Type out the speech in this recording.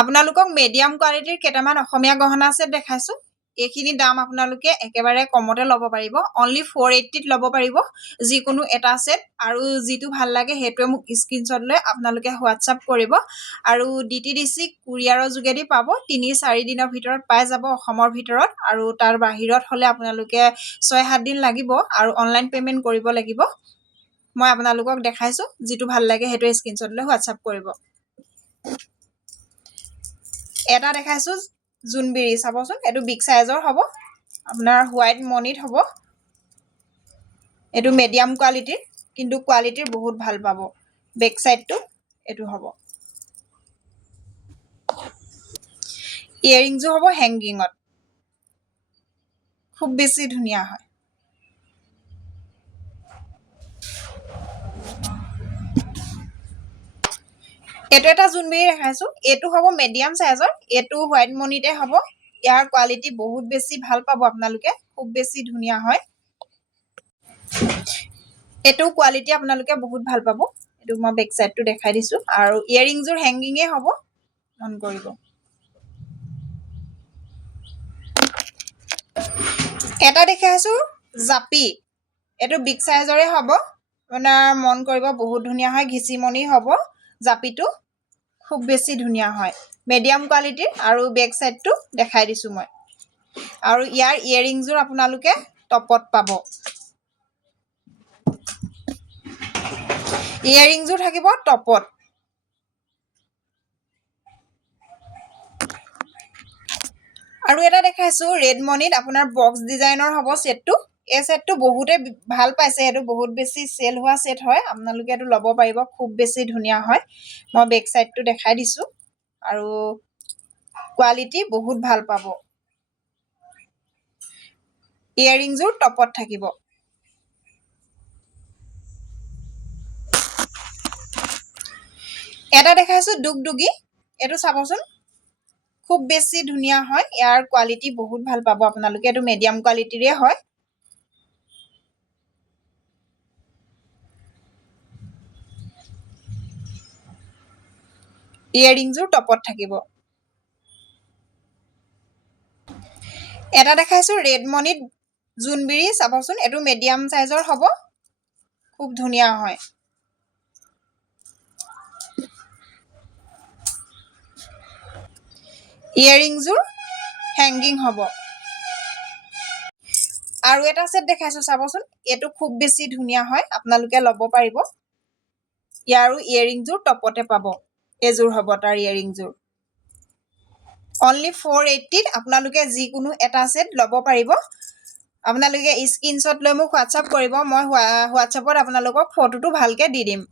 আপোনালোকক মিডিয়াম কোৱালিটিৰ কেইটামান অসমীয়া গহনা সেট দেখাইছো এইখিনি দাম আপোনালোকে একেবাৰে কমতে ল'ব পাৰিব অনলি 480 ত ল'ব পাৰিব যিকোনো এটা সেট আৰু যিটো ভাল লাগে হেতুৱে মোক স্ক্ৰিনশ্বট লৈ আপোনালোকে হোৱাটসঅ্যাপ কৰিব আৰু ডিটিডিসি কুৰিয়াৰৰ যোগেদি পাব 3-4 দিনৰ ভিতৰত পাই যাব অসমৰ ভিতৰত আৰু তাৰ বাহিৰত হলে আপোনালোকে 6-7 দিন লাগিব আৰু অনলাইন পেমেন্ট কৰিব লাগিব মই আপোনালোকক দেখাইছো যিটো ভাল লাগে হেতু স্ক্ৰিনশ্বট লৈ হোৱাটসঅ্যাপ কৰিব এটা দেখাইছো জুনবিৰি চাবচোন এটো বিগ সাইজৰ হ'ব আপোনাৰ হোৱাইট মনিত হ'ব এটো মিডিয়াম কোৱালিটিৰ কিন্তু কোৱালিটিৰ বহুত ভাল পাব বেক সাইডটো এটো হ'ব ইয়াৰিংজো হ'ব হেংগিংত খুব বেছি ধুনিয়া হয় এটো এটা জুনবিৰি দেখাইছো এটো হ'ব মিডিয়াম সাইজৰ এটো হোৱাইট মনিতে হ'ব ইয়াৰ কোৱালিটি বহুত বেছি ভাল পাব আপোনালোকে খুব বেছি ধুনিয়া হয় এটো কোৱালিটি আপোনালোকে বহুত ভাল পাব এটো মই বেক সাইডটো দেখাই দিছো আৰু ইয়াৰিংজৰ হেংগিংয়ে হ'ব অন কৰিব এটা দেখাইছো জাপি এটো বিগ সাইজৰে হ'ব আপোনাৰ মন কৰিব বহুত ধুনিয়া হয় ঘিচিমনি হ'ব জাপিটো খুব বেছি ধুনিয়া হয় মিডিয়াম কোৱালিটিৰ আৰু বেক সাইডটো দেখাই দিছো মই আৰু ইয়াৰ ইয়াৰিংজৰ আপোনালোকে টপত পাব ইয়াৰিংজো থাকিব টপত আৰু এটা দেখাইছো ৰেড মনিত আপোনাৰ বক্স ডিজাইনৰ হ'ব সেটটো এই সেটটো বহুতে ভাল পাইছে এটো বহুত বেছি সেল হোৱা সেট হয় আপোনালোকে এটো ল'ব পাৰিব খুব বেছি ধুনিয়া হয় মই বেক সাইডটো দেখাই দিছো আৰু কোৱালিটি বহুত ভাল পাব ইয়াৰিংজৰ টপত থাকিব এটা দেখাইছো দুগদুগি এটো চাবচোন খুব বেছি ধুনিয়া হয় ইয়াৰ কোৱালিটি বহুত ভাল পাব আপোনালোকে এটো মিডিয়াম কোৱালিটিৰে হয় ইয়াৰিংজৰ টপত থাকিব এটা দেখাইছো ৰেড মনিত জুনবিৰি চাবচোন এটো মিডিয়াম সাইজৰ হ'ব খুব ধুনিয়া হয় ইয়াৰিংজৰ হেংগিং হ'ব আৰু এটা সেট দেখাইছো চাবচোন এটো খুব বেছি ধুনিয়া হয় আপোনালোকে ল'ব পাৰিব ইয়াৰো ইয়াৰিংজৰ টপতে পাব এজোৰ হ'ব তাৰ ইয়াৰিংজৰ অনলি 480 ত আপোনালোকে যিকোনো এটা সেট ল'ব পাৰিব আপোনালোকে স্ক্ৰিনশ্বট লৈ মোক হোৱাটসঅ্যাপ কৰিব মই হোৱাটসঅ্যাপত আপোনালোকক ফটোটো ভালকে দি দিম